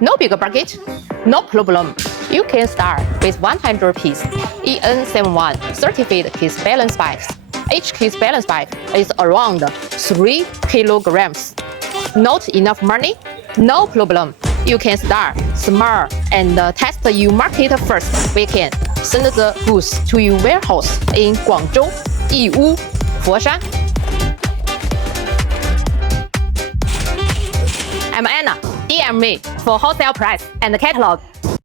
No big budget? No problem. You can start with 100 piece EN71 certified case balance bags. Each case balance bag is around 3 kilograms. Not enough money? No problem. You can start small and test your market first. We can send the goods to your warehouse in Guangzhou, Yiwu, Foshan. I'm Anna. DM me for wholesale price and catalog.